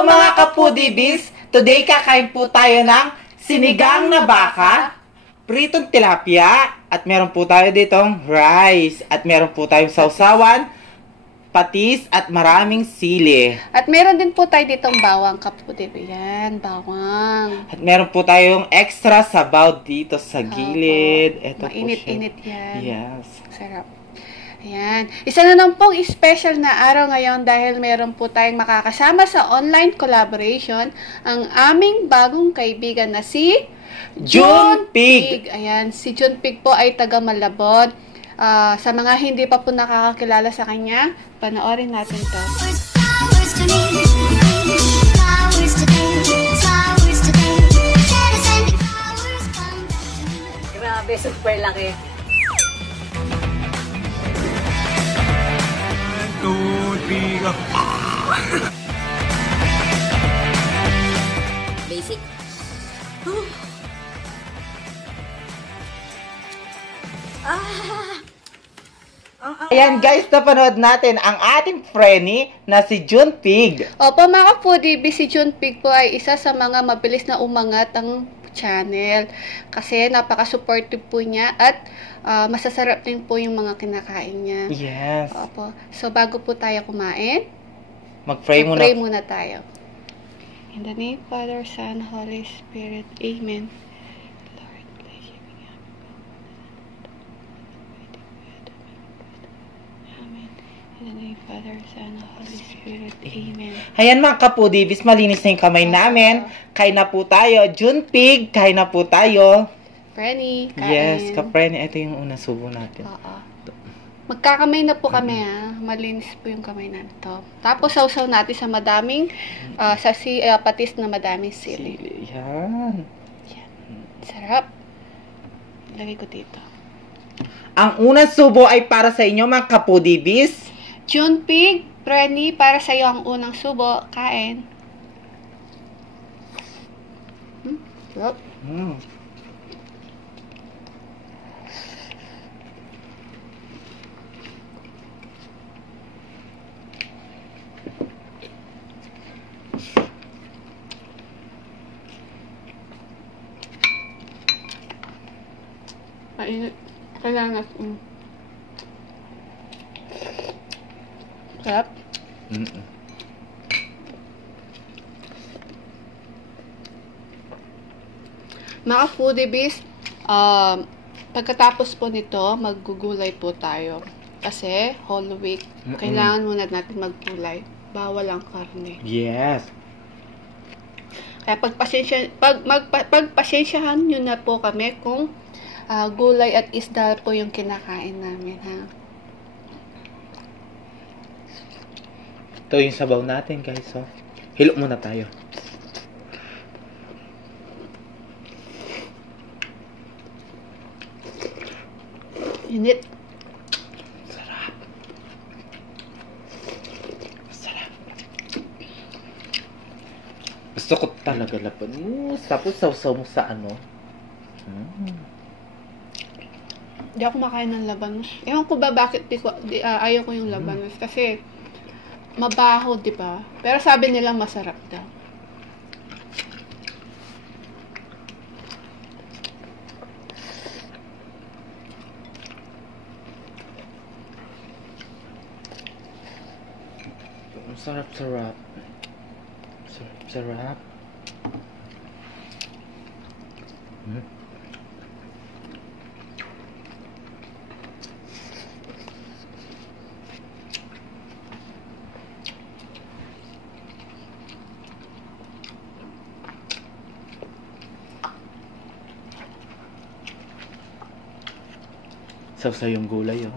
Hello mga kapudibis! Today kakain po tayo ng sinigang na baka, pritong tilapia, at meron po tayo ditong rice, at meron po tayong sausawan, patis, at maraming sili. At meron din po tayo ditong bawang kapudibis. Yan, bawang. At meron po tayong extra sabaw dito sa gilid. Ito mainit-init yan. Yes. Sarap. Ayan. Isa na lang pong special na araw ngayon dahil meron po tayong makakasama sa online collaboration ang aming bagong kaibigan na si June Pig. Ayan, si June Pig po ay taga Malabon. Sa mga hindi pa po nakakakilala sa kanya, panoorin natin to. Grabe, super laki. Basic. Ayan guys, napanood natin ang ating frenny na si June Pig. Opo mga kapudibis, si June Pig po ay isa sa mga mabilis na umangat ang channel. Kasi napaka-supportive po niya at masasarap din po yung mga kinakain niya. Yes. Opo. So bago po tayo kumain, Mag-pray muna tayo. In the name of Father, Son, Holy Spirit. Amen. Lord, bless you. Amen. In the name of Father, Son, Holy Spirit. Amen. Ayan mga kapudibis, malinis na yung kamay namin. Kain na po tayo. June Pig, kain na po tayo. Frenny, kain. Yes, ka-frenny. Ito yung unang subo natin. Oo. Magkakamay na po kami ha. Malinis po yung kamay natin to. Tapos sausaw natin sa madaming, patis na madaming sili. Yan. Yan. Sarap. Lagay ko dito. Ang unang subo ay para sa inyo mga kapudibis. June Pig, Frenny, para sa iyo ang unang subo. Kain. Sarap. Mainit. Kailangan. Sarap. Mga foodiebies, pagkatapos po nito, maggugulay po tayo. Kasi, whole week, kailangan muna natin maggulay. Bawal ang karne. Yes. Kaya pagpasensyahan nyo na po kami kung gulay at isda po yung kinakain namin, ha? Ito yung sabaw natin, guys. So, hilo muna tayo. Init. Sarap. Sarap. Gusto ko talaga laban. Tapos sausaw mo sa ano. Hindi ako makain ng labanos. Ewan ko ba bakit ayaw ko yung labanos. Kasi, mabaho, di ba? Pero sabi nila masarap daw. Sarap. Sarap. Sawsaw yung gulay, oh.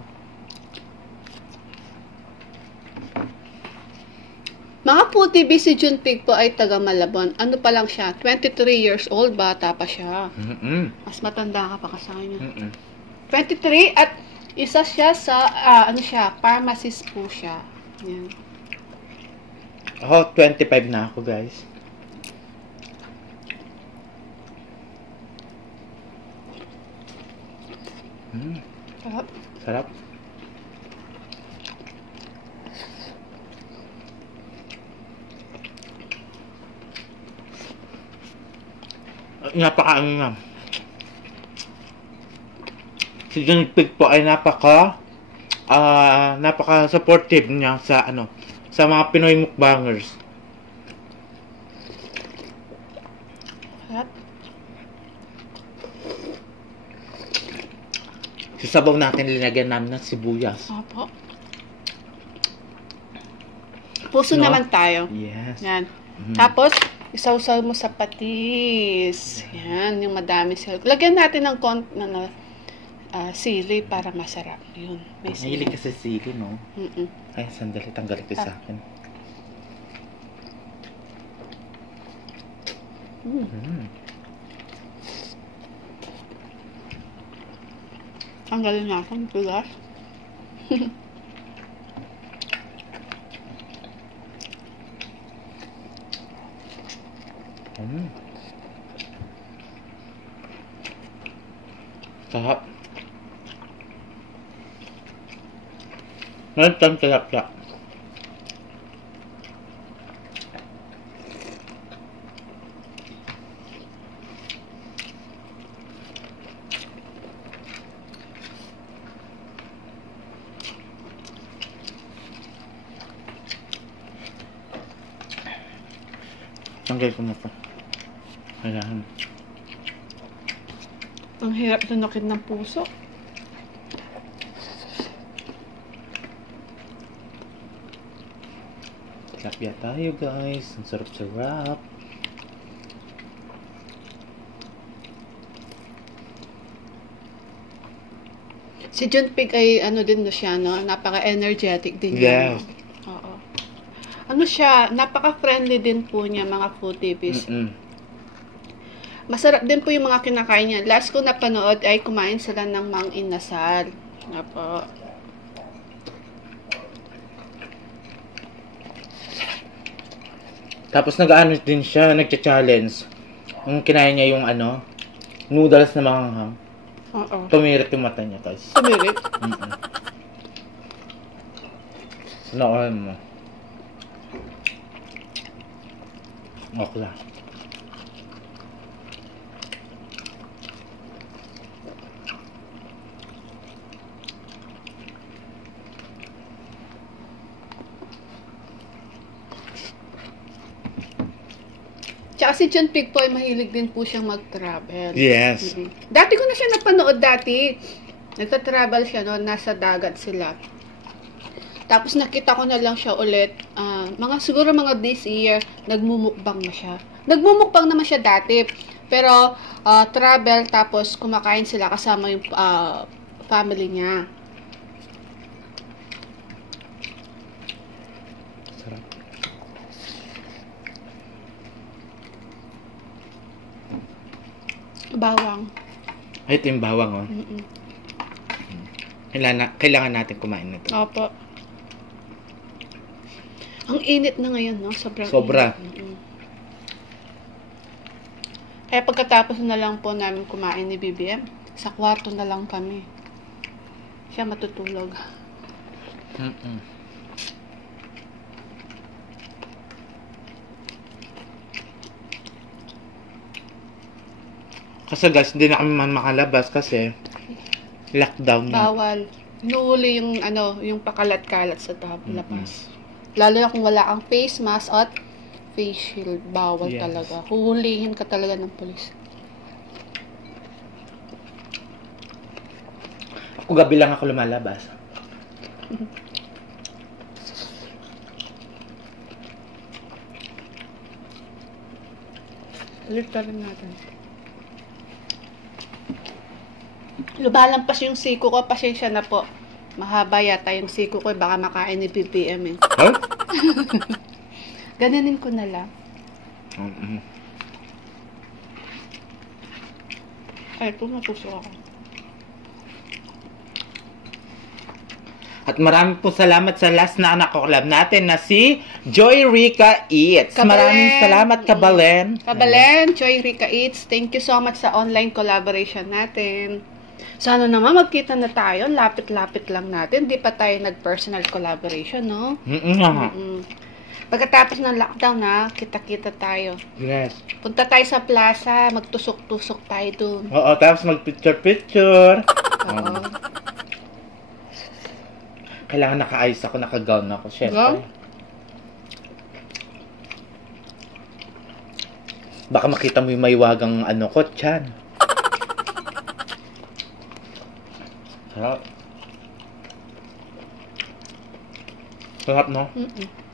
Mga puti, si June Pig po ay taga Malabon. Ano pa lang siya? 23 years old, bata pa siya. Mas matanda ka pa sa kanya. 23 at isa siya sa, pharmacist po siya. Yan. Ako, 25 na ako, guys. Sarap. Sarap. napaka ano na. Si John Pig po ay napaka supportive niya sa sa mga Pinoy mukbangers. Sarap. Sa sabaw natin linagyan namin ng sibuyas. Opo. Puso No? naman tayo. Yes. Yan. Mhm. Tapos, isawsaw mo sa patis. Yan, yung madami sila. Lagyan natin ng sili para masarap. Yun, may sili. Mahilig ka sa sili, no? Mm-mm. Ay, sandali, tanggal ito sa akin. Mm. Ang galing natin, bigas. Mm. Sarap. Nantang tilapia. Tanggal ko na to. Ayan. Ang hirap tunukin ng puso. Tilapia tayo, guys. Ang sarap-sarap. Si John Pig ay ano din no siya, no? Napaka-energetic din Yes. niya. No? Oo. Ano siya, napaka-friendly din po niya mga foodies. Masarap din po yung mga kinakain niya. Last ko napanood ay kumain sila ng mang inasal. Apo. Tapos nag-ano din siya, nagcha-challenge. Ang kinain niya yung noodles na mahanghang. Oo. Tumirit yung mata niya, guys. Tumirit. Nakuhan mo. Okla. Tsaka si John Pig po ay mahilig din po siyang mag-travel. Yes. Dati ko na siya napanood dati. Nagta-travel siya noon, nasa dagat sila. Tapos nakita ko na lang siya ulit. Siguro mga this year, nagmumukbang na siya. Nagmumukbang naman siya dati. Pero travel, tapos kumakain sila kasama yung family niya. Sarap. Bawang. Ay, ito yung bawang, oh. Kailangan natin kumain nito. Opo. Ang init na ngayon, no? Sobrang Sobra. init. Kaya pagkatapos na lang po namin kumain ni BBM, sa kwarto na lang kami. Siya matutulog. Kasi guys, hindi na kami makalabas kasi lockdown na. Bawal. Inuuli yung pakalat-kalat sa labas. Lalo na kung wala kang face mask at face shield. Bawal Yes. talaga. Huhulihin ka talaga ng polis. Ako gabi lang ako lumalabas. Ulit pa rin natin. Lumalampas yung siko ko. Pasensya na po. Mahaba yata yung siko ko. Baka makain ni BBM eh. Huh? Ganunin ko na lang. Ay, ito natuso ako. At marami po salamat sa last na anak ko collab natin na si Joy Rica Eats. Kabalen. Maraming salamat, Kabalen. Kabalen, Joy Rica Eats. Thank you so much sa online collaboration natin. Sana naman magkita na tayo. Lapit-lapit lang natin. Di pa tayo nag-personal collaboration, no? Pagkatapos ng lockdown na, kita-kita tayo. Yes. Punta tayo sa plaza, magtusok-tusok tayo dun. Oo, tapos mag-picture-picture. Oo. Kailangan naka-ayos ako, naka-gown ako, syempre. Gown? Baka makita mo yung maiwagang ano ko, tiyan. Sarap. Sarap, no? Mm-mm.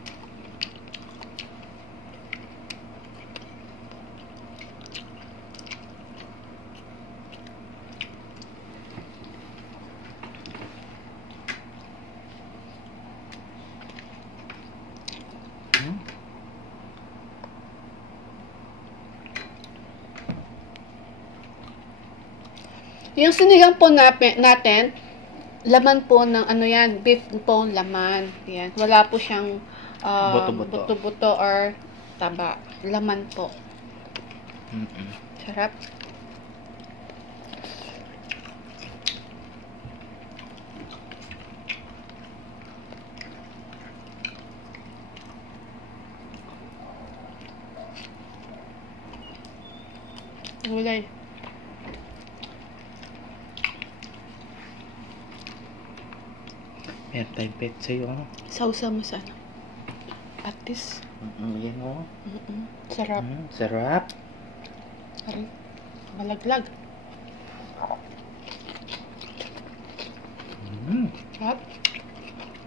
Yung sinigang po natin, laman po ng ano yan, beef po laman. Yan. Wala po siyang Buto-buto. buto-buto or taba. Laman po. Mm-mm. Sarap. Gulay. Meron tayong pet sa'yo, ano? Sausa mo sa ano? Atis. Yan, oh. Sarap. Sarap. Aray. Malaglag. Sarap. Sarap.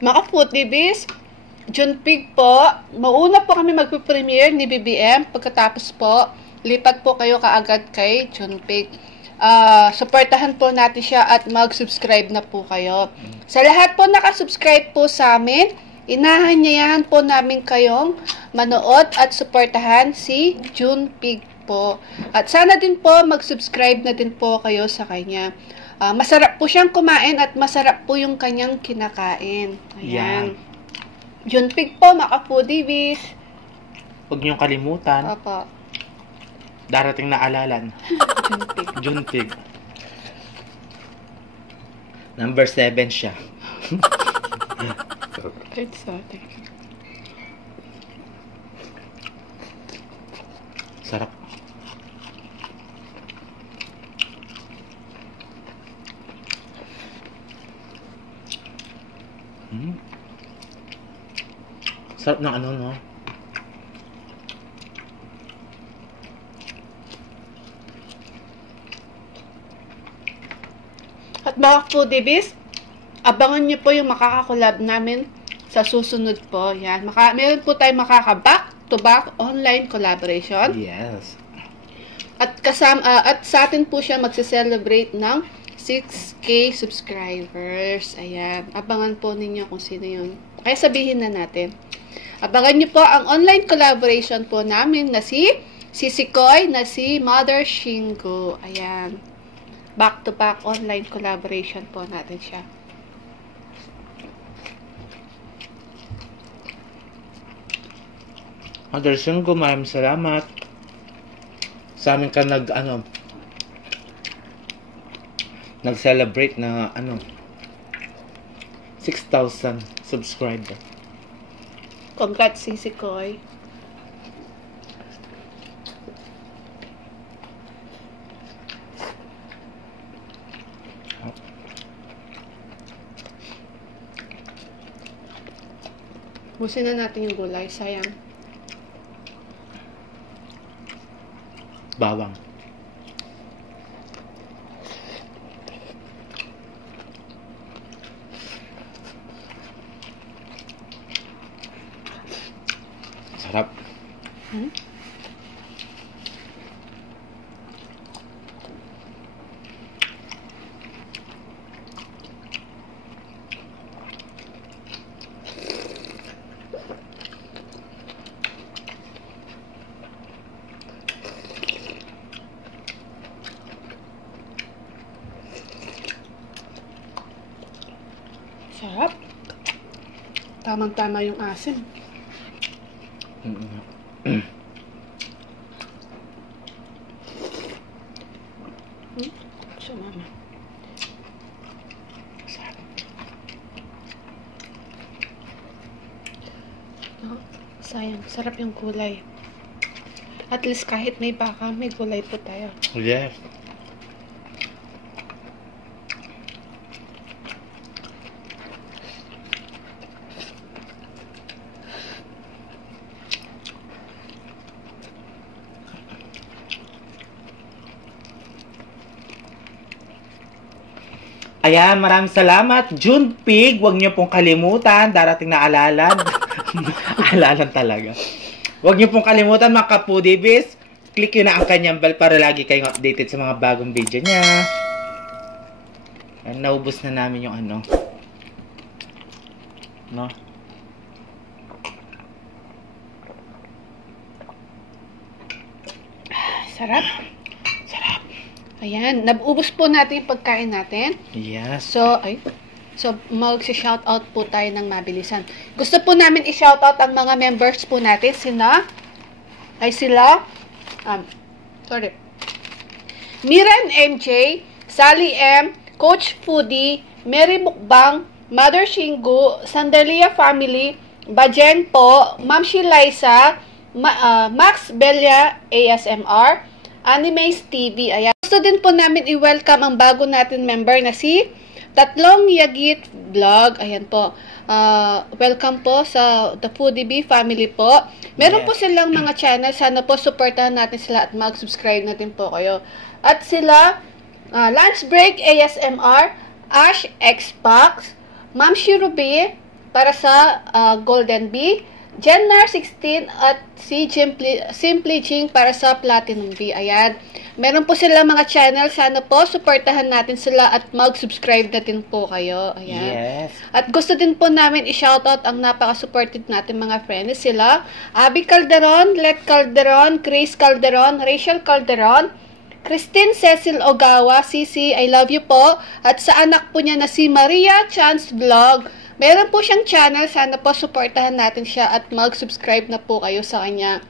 Mga food babies, June Pig po, mauna po kami magpe-premiere ni BBM. Pagkatapos po, lipat po kayo kaagad kay June Pig. Supportahan po natin siya at mag-subscribe na po kayo. Sa lahat po nakasubscribe po sa amin, inahanyayahan po namin kayong manood at supportahan si June Pig po. At sana din po mag-subscribe na din po kayo sa kanya. Masarap po siyang kumain at masarap po yung kanyang kinakain. Ayan. June Pig po, mga foodies. Huwag niyong kalimutan. Opo. Darating na alalan. June Pig. June Pig. Number 7 siya. Exotic. Sarap. Sarap ng ano, no? At mga foodies, abangan niyo po yung makakakolab namin sa susunod po. Yan. Meron po tayong makaka-back-to-back online collaboration. Yes. At sa atin po siya magse-celebrate ng 6K subscribers. Ayan. Abangan po ninyo kung sino yun. Kaya sabihin na natin. Abangan niyo po ang online collaboration po namin na si Sikoy, na si Mother Shingo. Ayan. Back-to-back online collaboration po natin siya. Mother Shingo, maraming salamat. Sa amin ka nag-celebrate na 6,000 subscriber. Congrats, Sikoy. Busin na natin yung gulay. Sayang. Bawang. Sarap. Sarap. Tamang-tama yung asim. So, mama. Sarap. No? Sayang. Sarap yung gulay. At least kahit may baka, may gulay po tayo. Yes. Ayan, maraming salamat. June Pig, huwag niyo pong kalimutan. Darating na alalan. Alalan talaga. Huwag niyo pong kalimutan mga Kapudibis. Click yun na ang kanyang bell para lagi kayong updated sa mga bagong video niya. Ayan, naubos na namin yung ano. No? Sarap. Sarap. Ayan, naubos po natin yung pagkain natin. Yes. So, mag-shoutout po tayo ng mabilisan. Gusto po namin i-shoutout ang mga members po natin. Sila, Miran MJ, Sally M, Coach Foodie, Mary Mukbang, Mother Shingu, Sandalia Family, Bajen po, Ma'am Shiliza, Max Belia ASMR, Animes TV. Ayan. Gusto din po namin i-welcome ang bago natin member na si Tatlong Yagit Vlog. Ayan po. Welcome po sa The Foodie Bee family po. Meron po silang mga channel. Sana po supportahan natin sila at mag-subscribe natin po kayo. At sila, Lunch Break ASMR, Ash Xbox, Ma'am Shirubi para sa Golden Bee, Jennar 16 at si Simply Jing para sa Platinum Bee. Ayan. Meron po sila mga channel. Sana po supportahan natin sila at mag-subscribe na din po kayo. Ayan. Yes. At gusto din po namin i-shoutout ang napaka-supported natin mga friends. Sila, Abby Calderon, Let Calderon, Grace Calderon, Rachel Calderon, Christine Cecil Ogawa, Sisi, I love you po. At sa anak po niya na si Maria Chance Vlog. Meron po siyang channel. Sana po supportahan natin siya at mag-subscribe na po kayo sa kanya.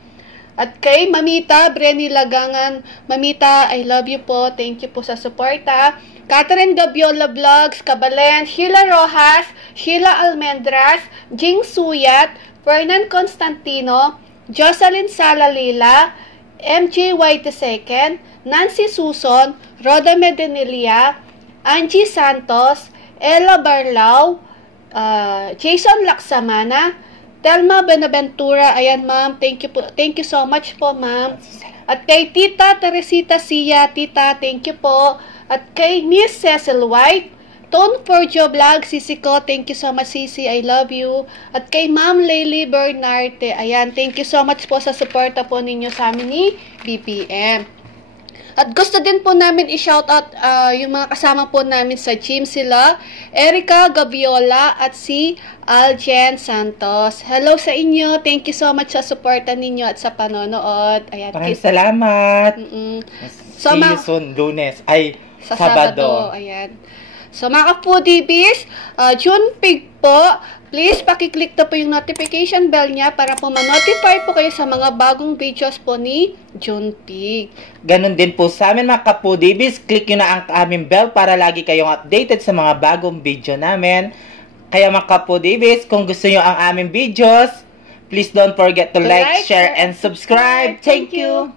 At kay Mamita Brenny Lagangan, Mamita, I love you po. Thank you po sa suporta. Catherine Gabiola Vlogs, Kabalen, Sheila Rojas, Sheila Almendras, Jing Suyat, Fernan Constantino, Jocelyn Salalila, MJ White II, Nancy Suson, Roda Medenilia, Angie Santos, Ella Barlao, Jason Laksamana, Telma Benaventura. Ayan, ma'am. Thank you so much po, ma'am. At kay Tita Teresita Sia, Tita, thank you po. At kay Miss Cecil White, Tone for Joe Vlog, Sisi ko, thank you so much, Sisi, I love you. At kay Ma'am Laylie Bernarte, ayan, thank you so much po sa suporta po ninyo sa amin ni BPM. At gusto din po namin i-shoutout yung mga kasama po namin sa gym, sila Erica Gabiola at si Aljen Santos. Hello sa inyo. Thank you so much sa suporta ninyo at sa panonood. Ayan, maraming salamat. So, see you soon, Lunes. Ay, sa Sabado. Ayan. So, mga Foodiebis, June Pig po, please pakiclick na po yung notification bell niya para po ma-notify po kayo sa mga bagong videos po ni June Pig. Ganon din po sa amin mga Kapudibis. Click nyo na ang aming bell para lagi kayong updated sa mga bagong video namin. Kaya mga Kapudibis, kung gusto nyo ang aming videos, please don't forget to like, share, and subscribe. Thank you!